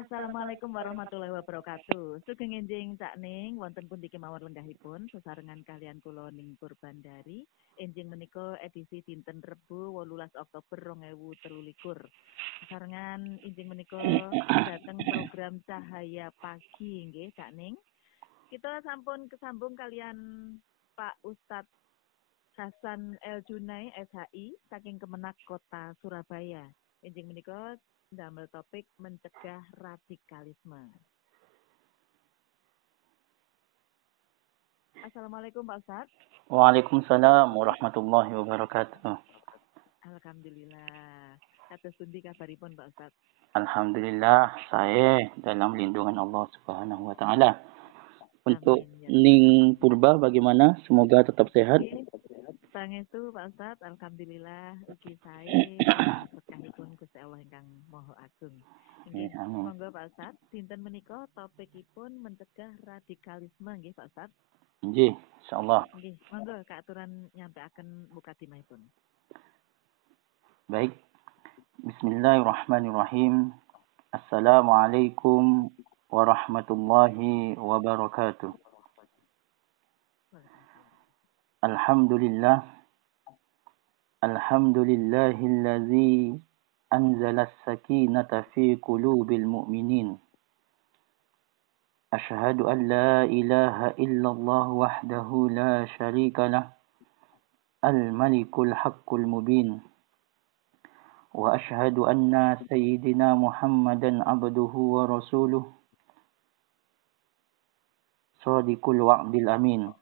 Assalamualaikum warahmatullahi wabarakatuh. Sugeng enjing Cak Ning wonten pundi kemawon lenggahipun sesarengan kalian kula Ning Purbandari. Enjing menika edisi dinten Rebo 18 Oktober 2023. Sesarengan enjing menika dhateng program Cahaya Pagi nggih Cak Ning. Kita sampun kesambung kalian Pak Ustadz Hasan El Junai SHI saking Kemenak Kota Surabaya. Enjing menika damel topik mencegah radikalisme. Assalamualaikum Pak Ustadz. Waalaikumsalam warahmatullahi wabarakatuh. Alhamdulillah. Kados pundi kabaripun Pak Ustadz? Alhamdulillah saya dalam lindungan Allah Subhanahu wa taala. Untuk Amin, ya. Ning Purba bagaimana? Semoga tetap sehat. Pangestu Pak Ustadz, alhamdulillah ugi sae berkahipun Gusti Allah ingkang Maha Agung. Nggih, monggo Pak Ustadz, dinten menika topikipun mencegah radikalisme nggih Pak Ustadz. Nggih, insyaallah. Nggih, monggo kaaturan nyampaiaken mukadimahipun. Baik. Bismillahirrahmanirrahim. Assalamualaikum warahmatullahi wabarakatuh. Alhamdulillah. Alhamdulillahillazi anzala as-sakinata fi qulubil mu'minin. Asyhadu an la ilaha illallah wahdahu la syarika lah. Al-malikul haqqul mubin. Wa asyhadu anna sayyidina Muhammadan abduhu wa rasuluh. Shadiqul wa'dil amin.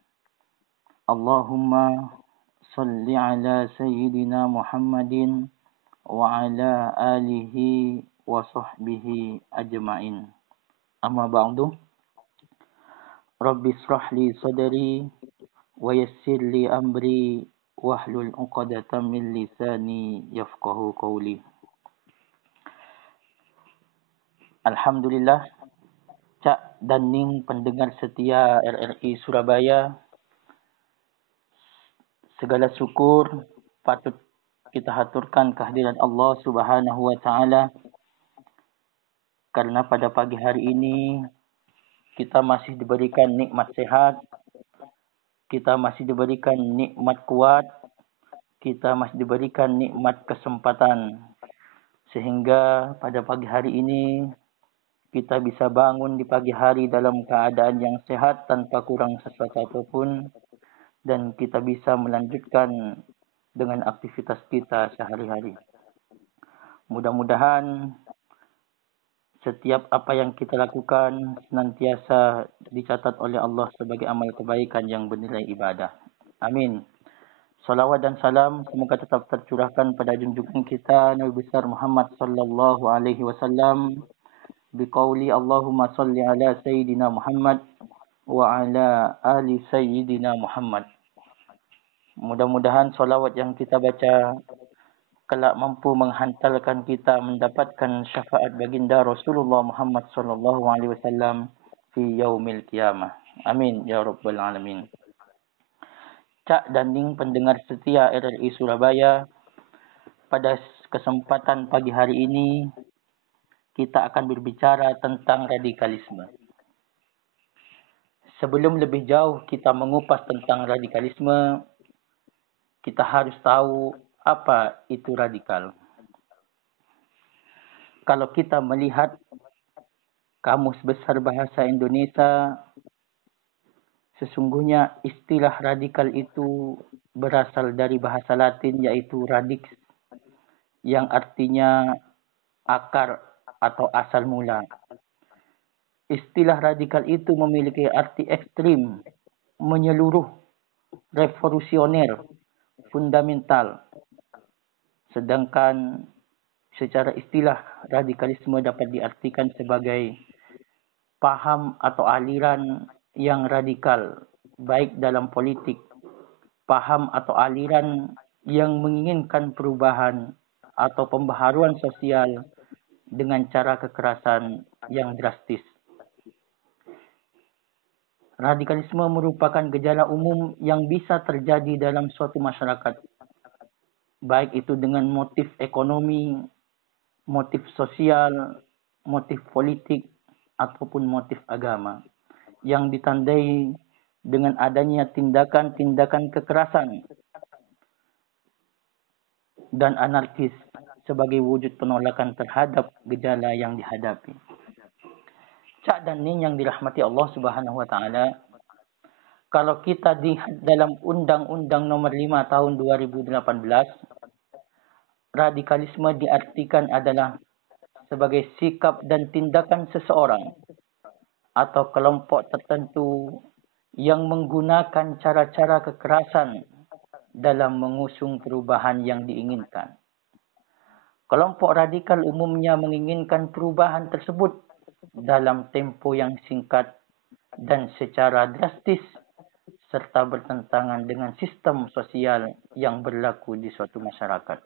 Allahumma salli ala sayyidina Muhammadin wa ala alihi wa sahbihi ajma'in. Amma ba'du. Rabbi israh li sadri wa yassir li amri wahlul 'uqdatam min lisani yafqahu qawli. Alhamdulillah, Cak dan Ning pendengar setia RRI Surabaya, segala syukur patut kita haturkan kehadiran Allah Subhanahu wa taala karena pada pagi hari ini kita masih diberikan nikmat sehat, kita masih diberikan nikmat kuat, kita masih diberikan nikmat kesempatan sehingga pada pagi hari ini kita bisa bangun di pagi hari dalam keadaan yang sehat tanpa kurang sesuatu apapun dan kita bisa melanjutkan dengan aktivitas kita sehari-hari. Mudah-mudahan setiap apa yang kita lakukan senantiasa dicatat oleh Allah sebagai amal kebaikan yang bernilai ibadah. Amin. Salawat dan salam semoga tetap tercurahkan pada junjungan kita Nabi besar Muhammad sallallahu alaihi wasallam biqauli Allahumma salli ala sayyidina Muhammad wa ala ali sayyidina Muhammad. Mudah-mudahan salawat yang kita baca kelak mampu menghantarkan kita mendapatkan syafaat baginda Rasulullah Muhammad sallallahu alaihi wasallam fi yaumil qiyamah. Amin ya rabbal alamin. Cak dan Ning pendengar setia RRI Surabaya, pada kesempatan pagi hari ini kita akan berbicara tentang radikalisme. Sebelum lebih jauh kita mengupas tentang radikalisme, kita harus tahu apa itu radikal. Kalau kita melihat Kamus Besar Bahasa Indonesia, sesungguhnya istilah radikal itu berasal dari bahasa Latin yaitu radix, yang artinya akar atau asal mula. Istilah radikal itu memiliki arti ekstrim, menyeluruh, revolusioner, fundamental. Sedangkan secara istilah radikalisme dapat diartikan sebagai paham atau aliran yang radikal, baik dalam politik, paham atau aliran yang menginginkan perubahan atau pembaharuan sosial dengan cara kekerasan yang drastis. Radikalisme merupakan gejala umum yang bisa terjadi dalam suatu masyarakat, baik itu dengan motif ekonomi, motif sosial, motif politik ataupun motif agama yang ditandai dengan adanya tindakan-tindakan kekerasan dan anarkis sebagai wujud penolakan terhadap gejala yang dihadapi. Cak dan Ning yang dirahmati Allah Subhanahu wa taala, kalau kita di dalam Undang-Undang Nomor 5 Tahun 2018, radikalisme diartikan adalah sebagai sikap dan tindakan seseorang atau kelompok tertentu yang menggunakan cara-cara kekerasan dalam mengusung perubahan yang diinginkan. Kelompok radikal umumnya menginginkan perubahan tersebut dalam tempo yang singkat dan secara drastis serta bertentangan dengan sistem sosial yang berlaku di suatu masyarakat.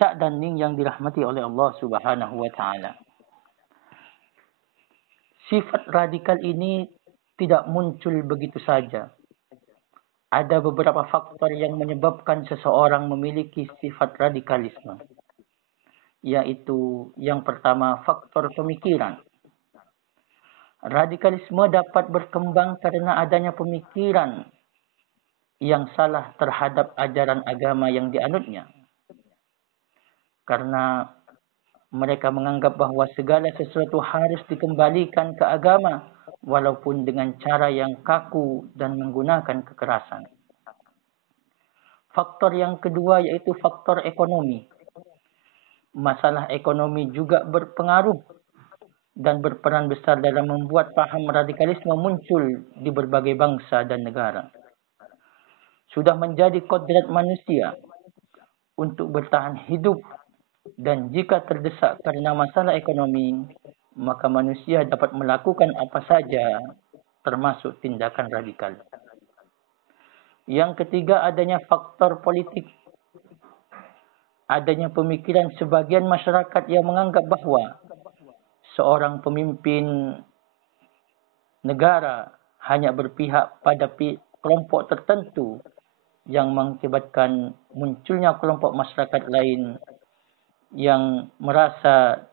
Cak dan Ning yang dirahmati oleh Allah Subhanahu wa taala. Sifat radikal ini tidak muncul begitu saja. Ada beberapa faktor yang menyebabkan seseorang memiliki sifat radikalisme. Yaitu yang pertama, faktor pemikiran. Radikalisme dapat berkembang karena adanya pemikiran yang salah terhadap ajaran agama yang dianutnya. Karena mereka menganggap bahwa segala sesuatu harus dikembalikan ke agama walaupun dengan cara yang kaku dan menggunakan kekerasan. Faktor yang kedua yaitu faktor ekonomi. Masalah ekonomi juga berpengaruh dan berperan besar dalam membuat paham radikalisme muncul di berbagai bangsa dan negara. Sudah menjadi kodrat manusia untuk bertahan hidup, dan jika terdesak karena masalah ekonomi, maka manusia dapat melakukan apa saja, termasuk tindakan radikal. Yang ketiga, adanya faktor politik. Adanya pemikiran sebagian masyarakat yang menganggap bahwa seorang pemimpin negara hanya berpihak pada kelompok tertentu yang mengakibatkan munculnya kelompok masyarakat lain yang merasa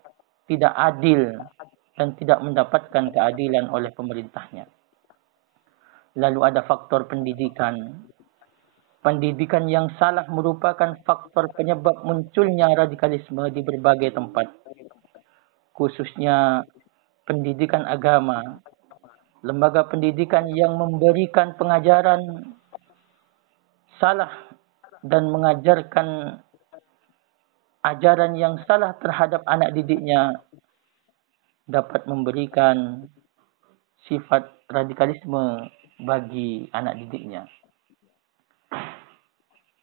tidak adil dan tidak mendapatkan keadilan oleh pemerintahnya. Lalu ada faktor pendidikan. Pendidikan yang salah merupakan faktor penyebab munculnya radikalisme di berbagai tempat, khususnya pendidikan agama. Lembaga pendidikan yang memberikan pengajaran salah dan mengajarkan ajaran yang salah terhadap anak didiknya dapat memberikan sifat radikalisme bagi anak didiknya.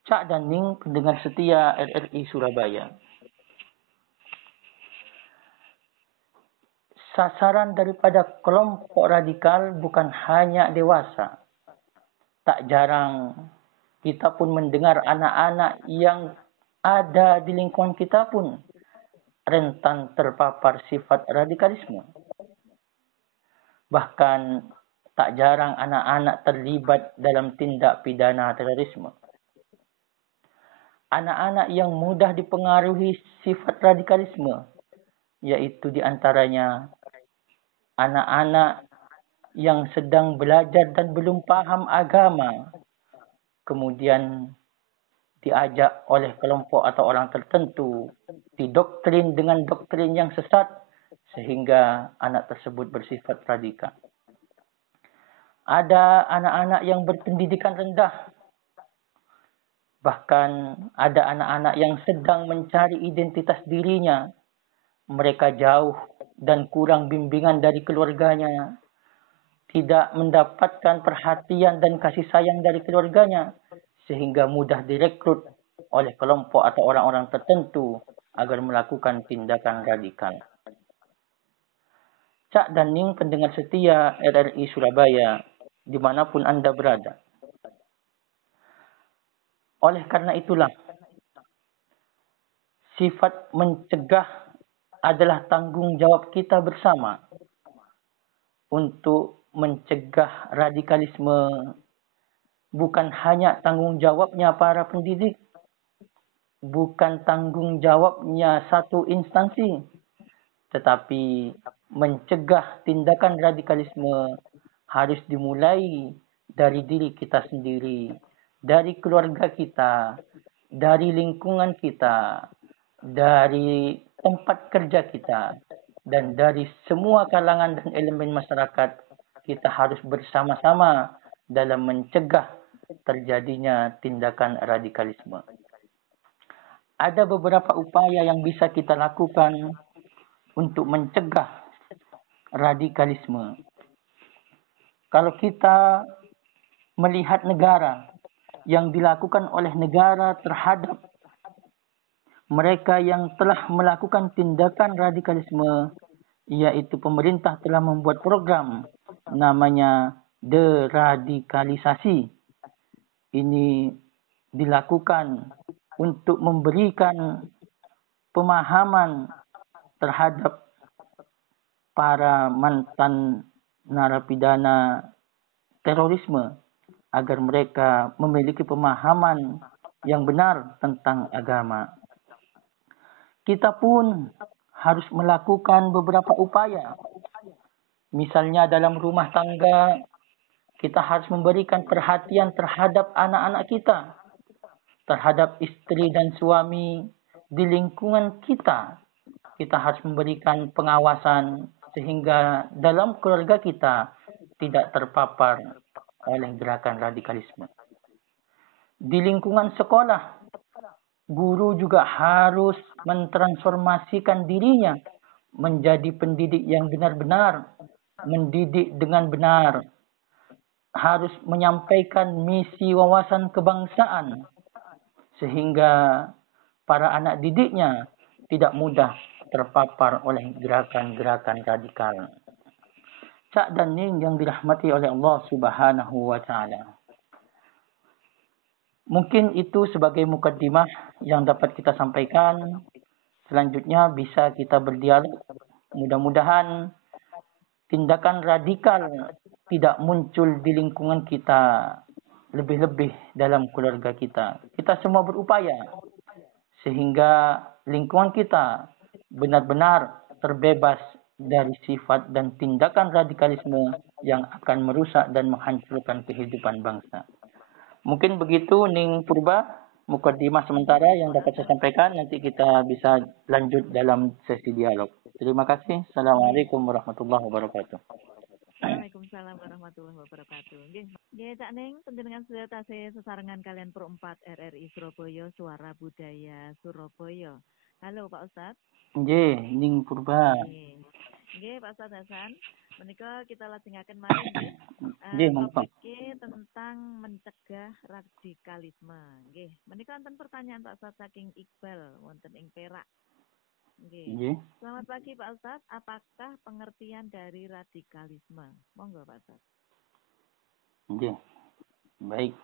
Cak dan Ning, pendengar setia RRI Surabaya. Sasaran daripada kelompok radikal bukan hanya dewasa. Tak jarang kita pun mendengar anak-anak yang ada di lingkungan kita pun rentan terpapar sifat radikalisme. Bahkan tak jarang anak-anak terlibat dalam tindak pidana terorisme. Anak-anak yang mudah dipengaruhi sifat radikalisme, yaitu diantaranya anak-anak yang sedang belajar dan belum paham agama, kemudian diajak oleh kelompok atau orang tertentu, didoktrin dengan doktrin yang sesat, sehingga anak tersebut bersifat radikal. Ada anak-anak yang berpendidikan rendah. Bahkan ada anak-anak yang sedang mencari identitas dirinya. Mereka jauh dan kurang bimbingan dari keluarganya. Tidak mendapatkan perhatian dan kasih sayang dari keluarganya, sehingga mudah direkrut oleh kelompok atau orang-orang tertentu agar melakukan tindakan radikal. Cak dan Ning, pendengar setia RRI Surabaya, dimanapun Anda berada. Oleh karena itulah, sifat mencegah adalah tanggung jawab kita bersama untuk mencegah radikalisme. Bukan hanya tanggung jawabnya para pendidik, bukan tanggung jawabnya satu instansi, tetapi mencegah tindakan radikalisme harus dimulai dari diri kita sendiri, dari keluarga kita, dari lingkungan kita, dari tempat kerja kita, dan dari semua kalangan dan elemen masyarakat. Kita harus bersama-sama dalam mencegah terjadinya tindakan radikalisme. Ada beberapa upaya yang bisa kita lakukan untuk mencegah radikalisme. Kalau kita melihat negara yang dilakukan oleh negara terhadap mereka yang telah melakukan tindakan radikalisme, yaitu pemerintah telah membuat program namanya deradikalisasi. Ini dilakukan untuk memberikan pemahaman terhadap para mantan narapidana terorisme agar mereka memiliki pemahaman yang benar tentang agama. Kita pun harus melakukan beberapa upaya. Misalnya dalam rumah tangga, kita harus memberikan perhatian terhadap anak-anak kita, terhadap istri dan suami di lingkungan kita. Kita harus memberikan pengawasan sehingga dalam keluarga kita tidak terpapar oleh gerakan radikalisme. Di lingkungan sekolah, guru juga harus mentransformasikan dirinya menjadi pendidik yang benar-benar, mendidik dengan benar, harus menyampaikan misi wawasan kebangsaan, sehingga para anak didiknya tidak mudah terpapar oleh gerakan-gerakan radikal. Cak dan Ning yang dirahmati oleh Allah Subhanahu wa Ta'ala. Mungkin itu sebagai mukaddimah yang dapat kita sampaikan. Selanjutnya bisa kita berdialog. Mudah-mudahan tindakan radikal tidak muncul di lingkungan kita, lebih-lebih dalam keluarga kita. Kita semua berupaya sehingga lingkungan kita benar-benar terbebas dari sifat dan tindakan radikalisme yang akan merusak dan menghancurkan kehidupan bangsa. Mungkin begitu Ning Purba, mukadimah sementara yang dapat saya sampaikan. Nanti kita bisa lanjut dalam sesi dialog. Terima kasih. Assalamualaikum warahmatullahi wabarakatuh. Waalaikumsalam warahmatullahi wabarakatuh. Nggih, Cak Ning, panjenengan sedaya tasih sesarengan kalian Pro 4 RRI Surabaya, Suara Budaya Surabaya. Halo Pak Ustadz. Nggih, Ning Purba. Nggih, Pak Ustadz Hasan. Menika kita lajengaken malih nggih. Topiknya tentang mencegah radikalisme. Nggih, menika wonten pertanyaan Pak Ustadz saking Iqbal wonten ing Perak. Nggih. Selamat pagi Pak Ustadz, apakah pengertian dari radikalisme? Monggo Pak Ustadz. Nggih. Baik.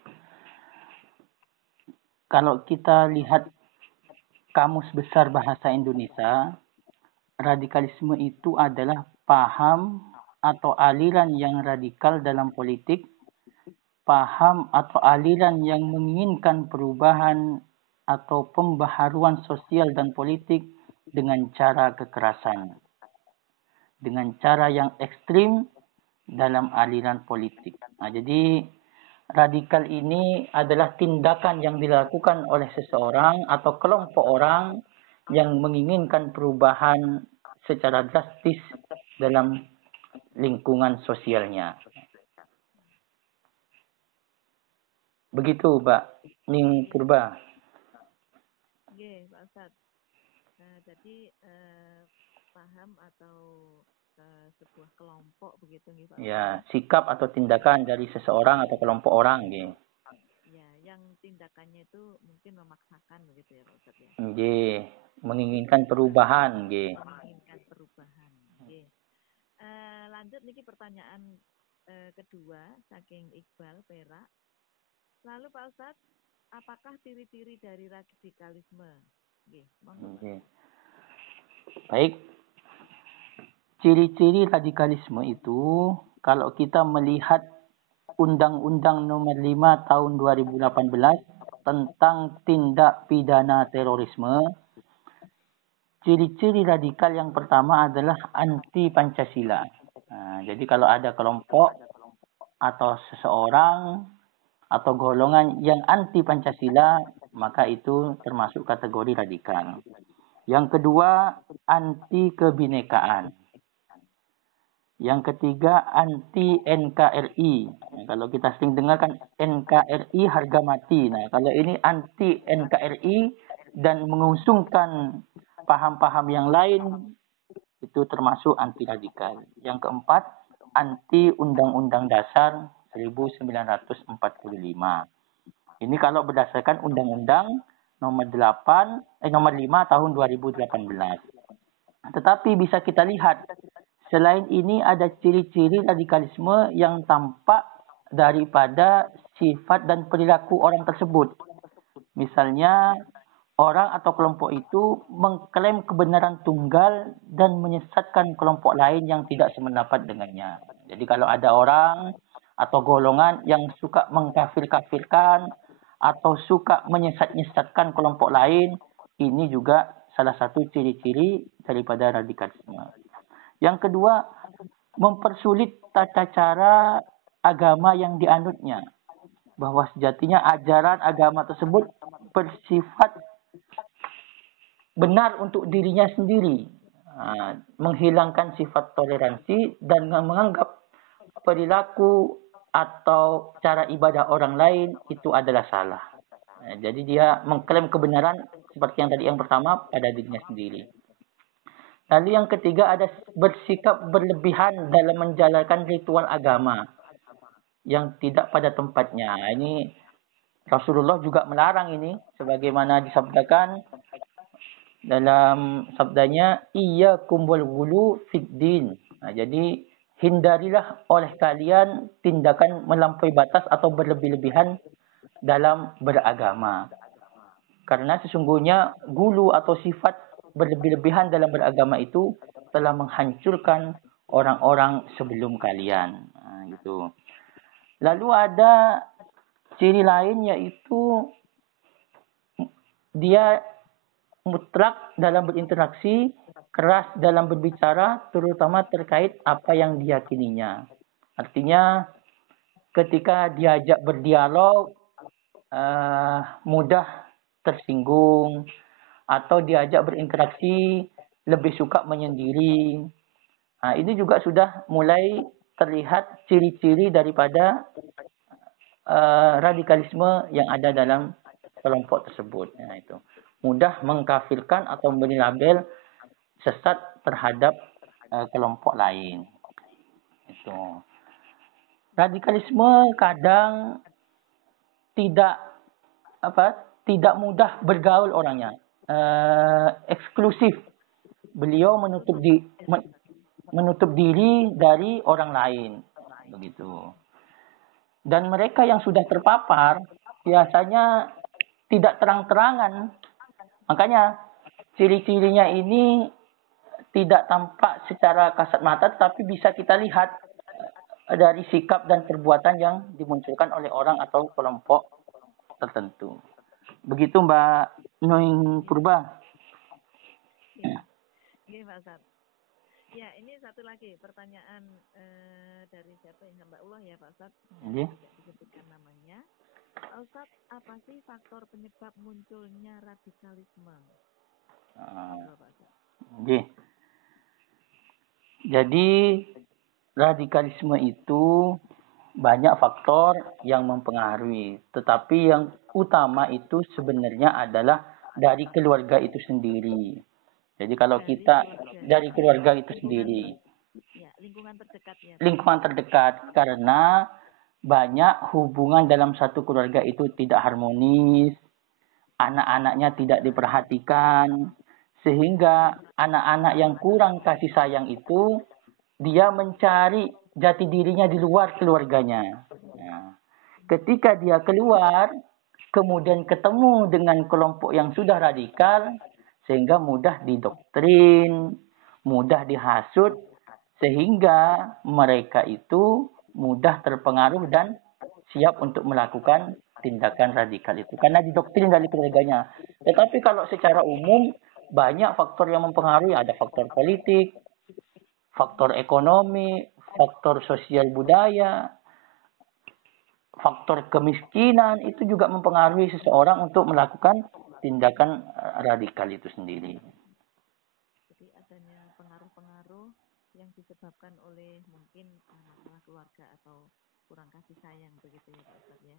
Kalau kita lihat Kamus Besar Bahasa Indonesia, radikalisme itu adalah paham atau aliran yang radikal dalam politik, paham atau aliran yang menginginkan perubahan atau pembaharuan sosial dan politik dengan cara kekerasan, dengan cara yang ekstrim dalam aliran politik. Nah, jadi radikal ini adalah tindakan yang dilakukan oleh seseorang atau kelompok orang yang menginginkan perubahan secara drastis dalam lingkungan sosialnya. Begitu, Mbak Ning Purba. Oke, Pak Ustadz. Jadi paham atau sebuah kelompok begitu nih Pak. Ya, sikap atau tindakan dari seseorang atau kelompok orang gitu. Ya, yang tindakannya itu mungkin memaksakan begitu ya Pak Ustadz ya. Nggih, menginginkan perubahan nggih. Menginginkan perubahan. Nggih. Lanjut niki pertanyaan kedua saking Iqbal Perak. Lalu Pak Ustadz, apakah ciri-ciri dari radikalisme? Nggih, monggo. Baik. Ciri-ciri radikalisme itu kalau kita melihat Undang-Undang Nomor 5 Tahun 2018 tentang tindak pidana terorisme, ciri-ciri radikal yang pertama adalah anti Pancasila. Jadi kalau ada kelompok atau seseorang atau golongan yang anti Pancasila, maka itu termasuk kategori radikal. Yang kedua, anti kebinekaan. Yang ketiga, anti NKRI. Nah, kalau kita sering dengar kan NKRI harga mati. Nah, kalau ini anti NKRI dan mengusungkan paham-paham yang lain, itu termasuk anti radikal. Yang keempat, anti Undang-Undang Dasar 1945. Ini kalau berdasarkan Undang-Undang nomor 5 tahun 2018. Tetapi bisa kita lihat, selain ini ada ciri-ciri radikalisme yang tampak daripada sifat dan perilaku orang tersebut. Misalnya, orang atau kelompok itu mengklaim kebenaran tunggal dan menyesatkan kelompok lain yang tidak sependapat dengannya. Jadi kalau ada orang atau golongan yang suka mengkafir-kafirkan atau suka menyesat-nyesatkan kelompok lain, ini juga salah satu ciri-ciri daripada radikalisme. Yang kedua, mempersulit tata cara agama yang dianutnya. Bahwa sejatinya ajaran agama tersebut bersifat benar untuk dirinya sendiri. Menghilangkan sifat toleransi dan menganggap perilaku atau cara ibadah orang lain itu adalah salah. Jadi dia mengklaim kebenaran seperti yang tadi yang pertama pada dirinya sendiri. Lalu yang ketiga ada bersikap berlebihan dalam menjalankan ritual agama yang tidak pada tempatnya. Ini Rasulullah juga melarang ini sebagaimana disabdakan dalam sabdanya iyyakum wal ghulu fid din. Jadi hindarilah oleh kalian tindakan melampaui batas atau berlebih-lebihan dalam beragama. Karena sesungguhnya gulu atau sifat berlebih-lebihan dalam beragama itu telah menghancurkan orang-orang sebelum kalian. Gitu. Lalu ada ciri lain yaitu dia mutlak dalam berinteraksi, keras dalam berbicara, terutama terkait apa yang diyakininya. Artinya ketika diajak berdialog, mudah tersinggung, atau diajak berinteraksi, lebih suka menyendiri. Ini juga sudah mulai terlihat ciri-ciri daripada radikalisme yang ada dalam kelompok tersebut. Itu mudah mengkafirkan atau memberi label sesat terhadap kelompok lain. Itu. Radikalisme kadang tidak mudah bergaul orangnya, eksklusif. Beliau menutup diri dari orang lain, begitu. Dan mereka yang sudah terpapar biasanya tidak terang-terangan. Makanya ciri-cirinya ini tidak tampak secara kasat mata, tapi bisa kita lihat dari sikap dan perbuatan yang dimunculkan oleh orang atau kelompok tertentu. Begitu Mbak Noing Purba. Ya. Ini Pak Ustadz. Ya, ini satu lagi pertanyaan dari siapa yang Mbak Ullah ya Pak Ustadz. Tidak disebutkan namanya. Pak Ustadz, apa sih faktor penyebab munculnya radikalisme? Jadi radikalisme itu banyak faktor yang mempengaruhi, tetapi yang utama itu sebenarnya adalah dari keluarga itu sendiri. Jadi kalau kita dari keluarga itu sendiri, lingkungan terdekat, karena banyak hubungan dalam satu keluarga itu tidak harmonis, anak-anaknya tidak diperhatikan, sehingga anak-anak yang kurang kasih sayang itu dia mencari jati dirinya di luar keluarganya. Ketika dia keluar, kemudian ketemu dengan kelompok yang sudah radikal, sehingga mudah didoktrin, mudah dihasut, sehingga mereka itu mudah terpengaruh dan siap untuk melakukan tindakan radikal itu. Karena didoktrin dari keluarganya. Tetapi kalau secara umum, banyak faktor yang mempengaruhi. Ada faktor politik, faktor ekonomi, faktor sosial budaya, faktor kemiskinan, itu juga mempengaruhi seseorang untuk melakukan tindakan radikal itu sendiri. Jadi adanya pengaruh-pengaruh yang disebabkan oleh mungkin masalah keluarga atau kurang kasih sayang begitu ya Pak Ustadz ya.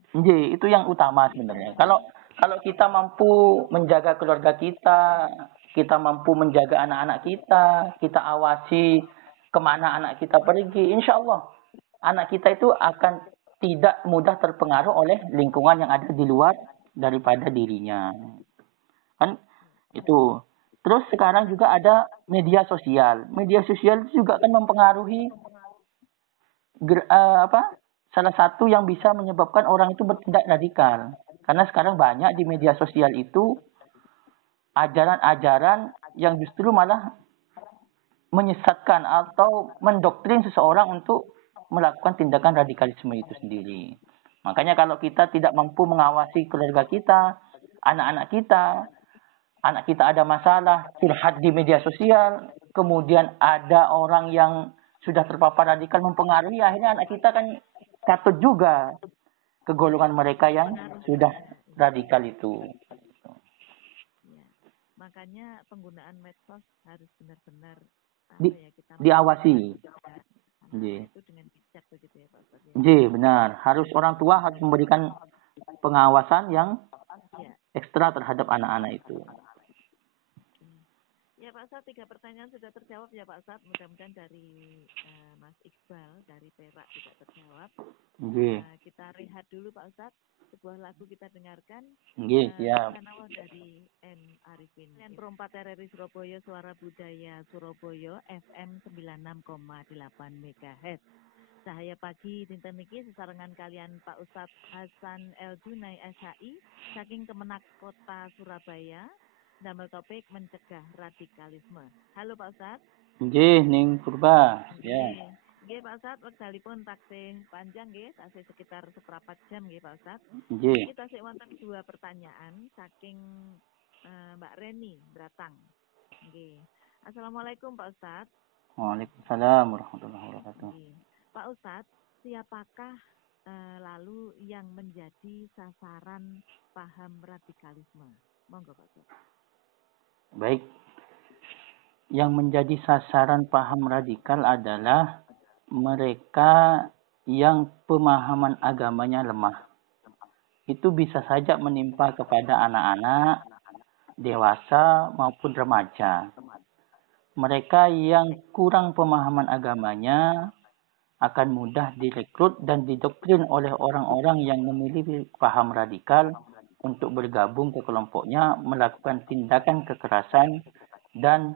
Itu yang utama sebenarnya. Kalau kita mampu menjaga keluarga kita mampu menjaga anak-anak kita awasi kemana anak kita pergi, insya Allah anak kita itu akan tidak mudah terpengaruh oleh lingkungan yang ada di luar daripada dirinya. Kan itu. Terus sekarang juga ada media sosial. Media sosial juga kan mempengaruhi salah satu yang bisa menyebabkan orang itu bertindak radikal. Karena sekarang banyak di media sosial itu ajaran-ajaran yang justru malah menyesatkan atau mendoktrin seseorang untuk melakukan tindakan radikalisme itu sendiri. Makanya kalau kita tidak mampu mengawasi keluarga kita, anak kita ada masalah, curhat di media sosial, kemudian ada orang yang sudah terpapar radikal mempengaruhi, akhirnya anak kita kan katut juga ke golongan mereka yang sudah radikal itu. Ya. Makanya penggunaan medsos harus benar-benar kita diawasi. Itu dengan bijak begitu ya Pak Ustadz. Benar. Harus orang tua harus memberikan pengawasan yang ekstra terhadap anak-anak itu. Ya Pak Ustadz, 3 pertanyaan sudah terjawab ya Pak Ustadz. Mudah-mudahan dari Mas Iqbal dari Perak tidak terjawab. Kita rehat dulu Pak Ustadz. Sebuah lagu kita dengarkan. Siap. Dari N. Arifin. Yang perempat RRI Surabaya, Suara Budaya Surabaya, FM 96,8 MHz. Cahaya pagi dinten niki sesarengan kalian Pak Ustadz Hasan El Junai SHI saking Kemenak Kota Surabaya. Damel topik mencegah radikalisme. Halo Pak Ustadz. Ning Purba. Ya. Nggih Pak Ustadz, wekdalipun taksih panjang nggih, taksih sekitar seperempat jam nggih Pak Ustadz. Kita taksih wonten 2 pertanyaan saking Mbak Reni Bratang. Nggih. Assalamualaikum Pak Ustadz. Waalaikumsalam warahmatullahi wabarakatuh. Pak Ustadz, siapakah lalu yang menjadi sasaran paham radikalisme? Monggo Pak Ustadz. Baik, yang menjadi sasaran paham radikal adalah mereka yang pemahaman agamanya lemah. Itu bisa saja menimpa kepada anak-anak, dewasa maupun remaja. Mereka yang kurang pemahaman agamanya akan mudah direkrut dan didoktrin oleh orang-orang yang memiliki paham radikal untuk bergabung ke kelompoknya, melakukan tindakan kekerasan, dan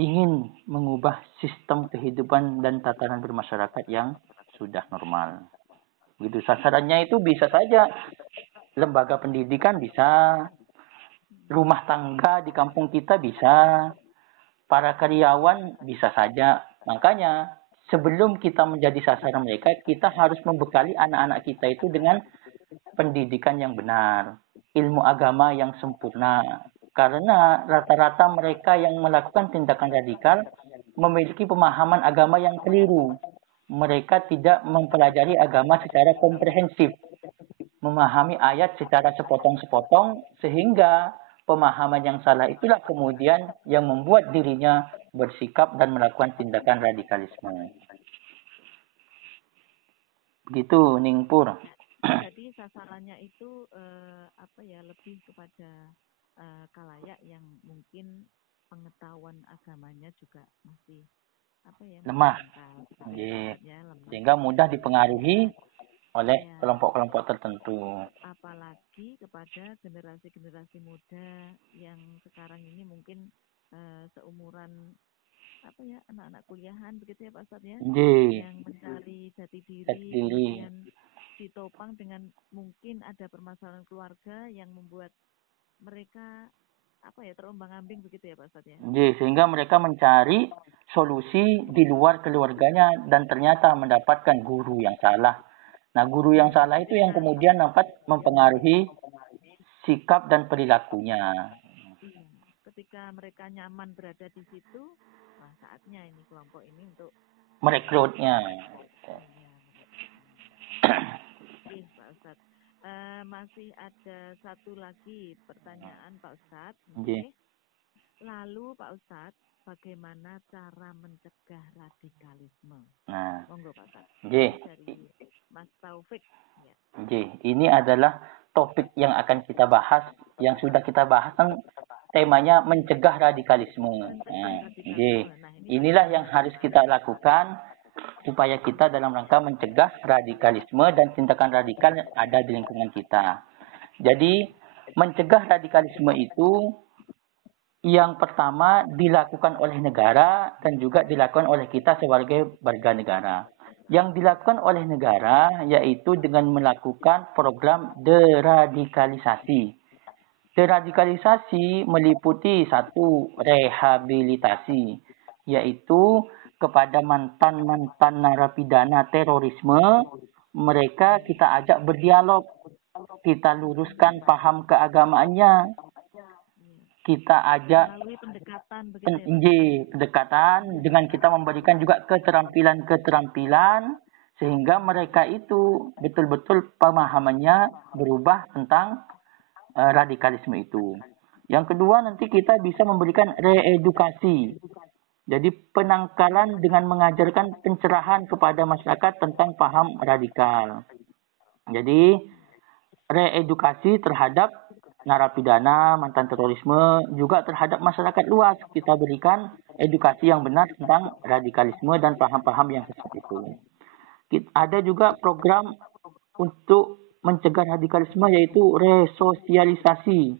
ingin mengubah sistem kehidupan dan tatanan bermasyarakat yang sudah normal. Begitu sasarannya itu bisa saja lembaga pendidikan bisa, rumah tangga di kampung kita bisa, para karyawan bisa saja. Makanya sebelum kita menjadi sasaran mereka, kita harus membekali anak-anak kita itu dengan pendidikan yang benar, ilmu agama yang sempurna. Karena rata-rata mereka yang melakukan tindakan radikal memiliki pemahaman agama yang keliru. Mereka tidak mempelajari agama secara komprehensif, memahami ayat secara sepotong-sepotong, sehingga pemahaman yang salah itulah kemudian yang membuat dirinya bersikap dan melakukan tindakan radikalisme. Begitu, Ningpur. Jadi sasarannya itu lebih kepada kalayak yang mungkin pengetahuan agamanya juga masih lemah. Sehingga mudah dipengaruhi oleh kelompok-kelompok tertentu. Apalagi kepada generasi-generasi muda yang sekarang ini mungkin seumuran anak-anak kuliahan begitu ya Pak Ustadz ya, yang mencari jati diri, kemudian ditopang dengan mungkin ada permasalahan keluarga yang membuat mereka terombang-ambing begitu ya Pak Ustadz ya. Sehingga mereka mencari solusi di luar keluarganya dan ternyata mendapatkan guru yang salah. Nah, guru yang salah itu yang kemudian dapat mempengaruhi sikap dan perilakunya. ketika mereka nyaman berada di situ, wah saatnya ini kelompok ini untuk merekrutnya. Oke, Pak Ustadz. Masih ada satu lagi pertanyaan Pak Ustadz. Oke. Lalu Pak Ustadz, bagaimana cara mencegah radikalisme? Nah, monggo Pak Ustadz. Oke. Dari Mas Taufik. Ya. Oke, ini adalah topik yang akan kita bahas, yang sudah kita bahas kan temanya mencegah radikalisme. Inilah yang harus kita lakukan supaya kita dalam rangka mencegah radikalisme dan tindakan radikal yang ada di lingkungan kita. Jadi, mencegah radikalisme itu yang pertama dilakukan oleh negara dan juga dilakukan oleh kita sebagai warga negara. Yang dilakukan oleh negara yaitu dengan melakukan program deradikalisasi. Deradikalisasi meliputi satu, rehabilitasi, yaitu kepada mantan-mantan narapidana terorisme, mereka kita ajak berdialog, kita luruskan paham keagamaannya, kita ajak pendekatan dengan kita memberikan juga keterampilan-keterampilan sehingga mereka itu betul-betul pemahamannya berubah tentang radikalisme itu. Yang kedua, nanti kita bisa memberikan reedukasi. Jadi penangkalan dengan mengajarkan pencerahan kepada masyarakat tentang paham radikal. Jadi reedukasi terhadap narapidana, mantan terorisme, juga terhadap masyarakat luas. Kita berikan edukasi yang benar tentang radikalisme dan paham-paham yang seperti itu. Ada juga program untuk mencegah radikalisme yaitu resosialisasi.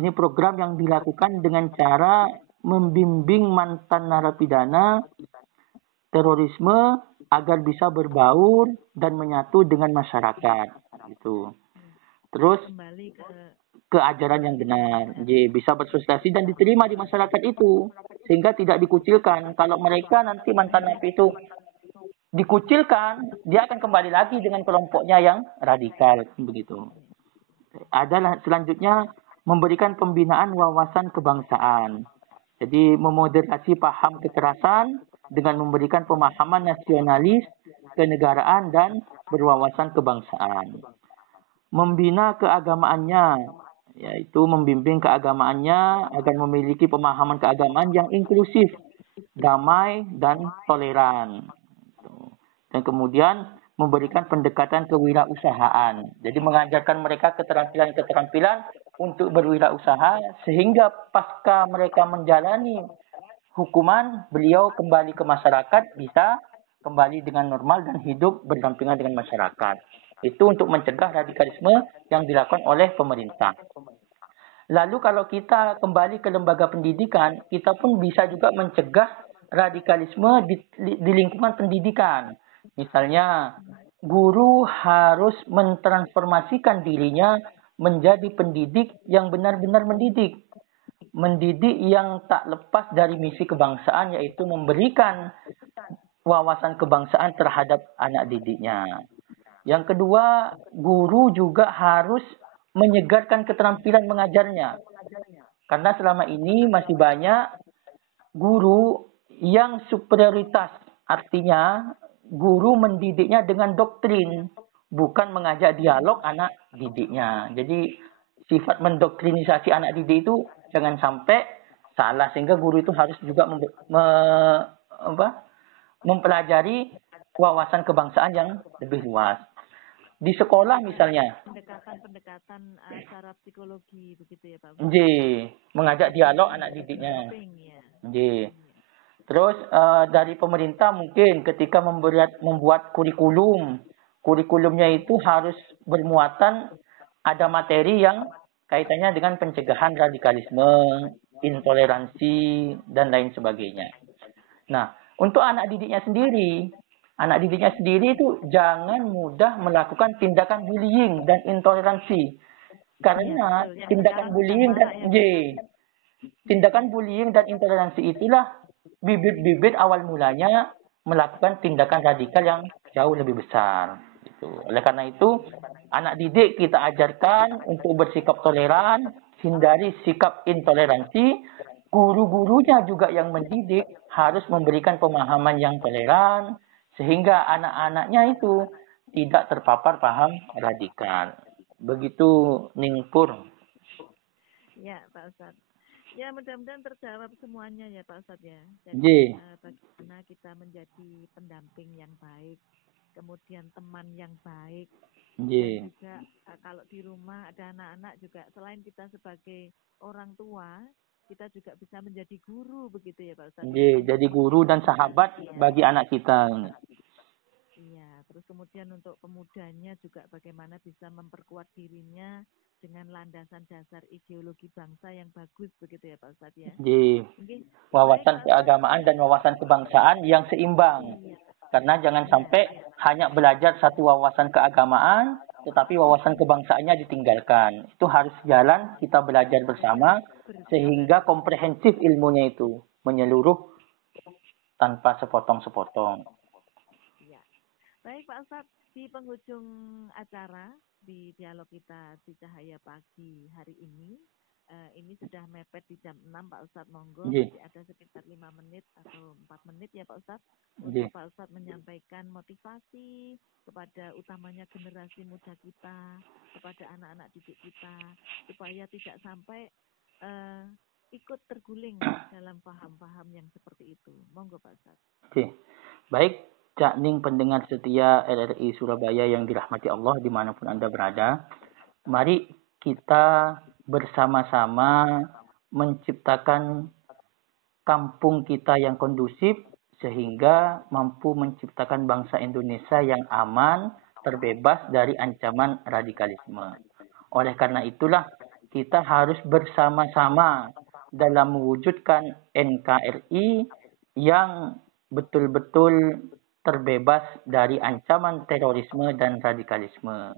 Ini program yang dilakukan dengan cara membimbing mantan narapidana terorisme agar bisa berbaur dan menyatu dengan masyarakat. Gitu. Terus ke ajaran yang benar, bisa bersosialisasi dan diterima di masyarakat itu sehingga tidak dikucilkan. Kalau mereka nanti mantan napi itu dikucilkan, dia akan kembali lagi dengan kelompoknya yang radikal begitu. Adalah selanjutnya memberikan pembinaan wawasan kebangsaan. Jadi memoderasi paham kekerasan dengan memberikan pemahaman nasionalis, kenegaraan dan berwawasan kebangsaan. Membina keagamaannya, yaitu membimbing keagamaannya agar memiliki pemahaman keagamaan yang inklusif, damai dan toleran. Dan kemudian memberikan pendekatan kewirausahaan. Jadi mengajarkan mereka keterampilan-keterampilan untuk berwirausaha sehingga pasca mereka menjalani hukuman, beliau kembali ke masyarakat, bisa kembali dengan normal dan hidup berdampingan dengan masyarakat. Itu untuk mencegah radikalisme yang dilakukan oleh pemerintah. Lalu kalau kita kembali ke lembaga pendidikan, kita pun bisa juga mencegah radikalisme di lingkungan pendidikan. Misalnya, guru harus mentransformasikan dirinya menjadi pendidik yang benar-benar mendidik. Mendidik yang tak lepas dari misi kebangsaan, yaitu memberikan wawasan kebangsaan terhadap anak didiknya. Yang kedua, guru juga harus menyegarkan keterampilan mengajarnya. Karena selama ini masih banyak guru yang superioritas, artinya guru mendidiknya dengan doktrin, bukan mengajak dialog anak didiknya. Jadi sifat mendoktrinisasi anak didik itu jangan sampai salah, sehingga guru itu harus juga mempelajari wawasan kebangsaan yang lebih luas. Di sekolah misalnya. Pendekatan secara psikologi begitu ya Pak. Mengajak dialog anak didiknya. Terus dari pemerintah mungkin ketika membuat kurikulum, kurikulumnya itu harus bermuatan ada materi yang kaitannya dengan pencegahan radikalisme, intoleransi, dan lain sebagainya. Nah, untuk anak didiknya sendiri itu jangan mudah melakukan tindakan bullying dan intoleransi. Karena tindakan bullying dan intoleransi itulah bibit-bibit awal mulanya melakukan tindakan radikal yang jauh lebih besar. Gitu. Oleh karena itu, anak didik kita ajarkan untuk bersikap toleran, hindari sikap intoleransi, guru-gurunya juga yang mendidik harus memberikan pemahaman yang toleran sehingga anak-anaknya itu tidak terpapar paham radikal. Begitu Ningpur. Ya, Pak Ustadz. Ya, mudah-mudahan terjawab semuanya ya Pak Ustadz ya. J. Jadi bagaimana kita menjadi pendamping yang baik, kemudian teman yang baik, dan J. juga kalau di rumah ada anak-anak juga selain kita sebagai orang tua, kita juga bisa menjadi guru begitu ya Pak Ustadz J. ya. Jadi guru dan sahabat bagi anak kita. Iya, terus kemudian untuk pemudanya juga bagaimana bisa memperkuat dirinya dengan landasan dasar ideologi bangsa yang bagus begitu ya Pak Ustadz ya. J. Oke. Wawasan Baik, Pak keagamaan dan wawasan kebangsaan yang seimbang. Iya. Karena jangan sampai hanya belajar satu wawasan keagamaan, tetapi wawasan kebangsaannya ditinggalkan. Itu harus jalan, kita belajar bersama, sehingga komprehensif ilmunya itu menyeluruh tanpa sepotong-sepotong. Iya. Baik Pak Ustadz, di penghujung acara di dialog kita di Cahaya Pagi hari ini sudah mepet di jam 6 Pak Ustadz, monggo masih ada sekitar 5 menit atau 4 menit ya Pak Ustadz untuk Pak Ustadz menyampaikan motivasi kepada utamanya generasi muda kita, kepada anak-anak didik kita supaya tidak sampai ikut terguling dalam paham-paham yang seperti itu. Monggo Pak Ustadz. Oke. Baik, Cak Ning pendengar setia RRI Surabaya yang dirahmati Allah dimanapun Anda berada. Mari kita bersama-sama menciptakan kampung kita yang kondusif sehingga mampu menciptakan bangsa Indonesia yang aman, terbebas dari ancaman radikalisme. Oleh karena itulah kita harus bersama-sama dalam mewujudkan NKRI yang betul-betul terbebas dari ancaman terorisme dan radikalisme.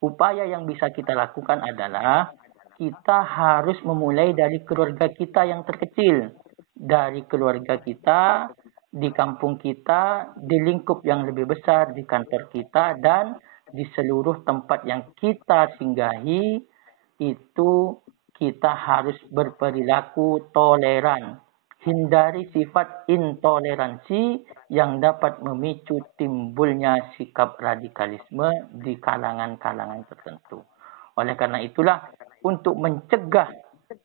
Upaya yang bisa kita lakukan adalah kita harus memulai dari keluarga kita yang terkecil. Dari keluarga kita, di kampung kita, di lingkup yang lebih besar, di kantor kita, dan di seluruh tempat yang kita singgahi, itu kita harus berperilaku toleran. Hindari sifat intoleransi yang dapat memicu timbulnya sikap radikalisme di kalangan-kalangan tertentu. Oleh karena itulah, untuk mencegah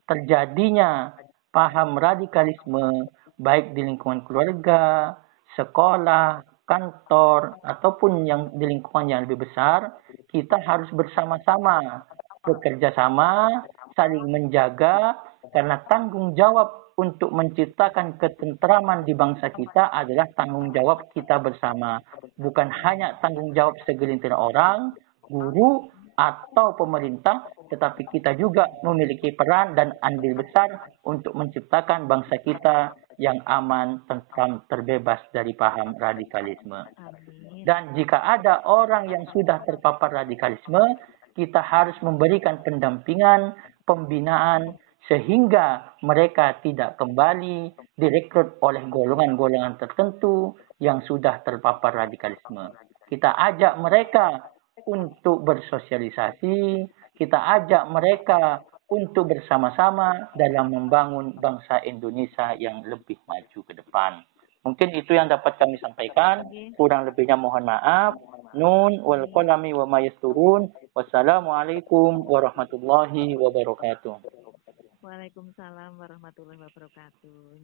terjadinya paham radikalisme, baik di lingkungan keluarga, sekolah, kantor, ataupun yang di lingkungan yang lebih besar, kita harus bersama-sama, bekerja sama, saling menjaga, karena tanggung jawab untuk menciptakan ketentraman di bangsa kita adalah tanggung jawab kita bersama. Bukan hanya tanggung jawab segelintir orang, guru, atau pemerintah, tetapi kita juga memiliki peran dan andil besar untuk menciptakan bangsa kita yang aman, tentram, terbebas dari paham radikalisme. Dan jika ada orang yang sudah terpapar radikalisme, kita harus memberikan pendampingan, pembinaan, sehingga mereka tidak kembali direkrut oleh golongan-golongan tertentu yang sudah terpapar radikalisme. Kita ajak mereka untuk bersosialisasi, kita ajak mereka untuk bersama-sama dalam membangun bangsa Indonesia yang lebih maju ke depan. Mungkin itu yang dapat kami sampaikan. Kurang lebihnya mohon maaf. Nun wal qalami wa ma yasturun. Wassalamualaikum warahmatullahi wabarakatuh. Waalaikumsalam warahmatullahi wabarakatuh.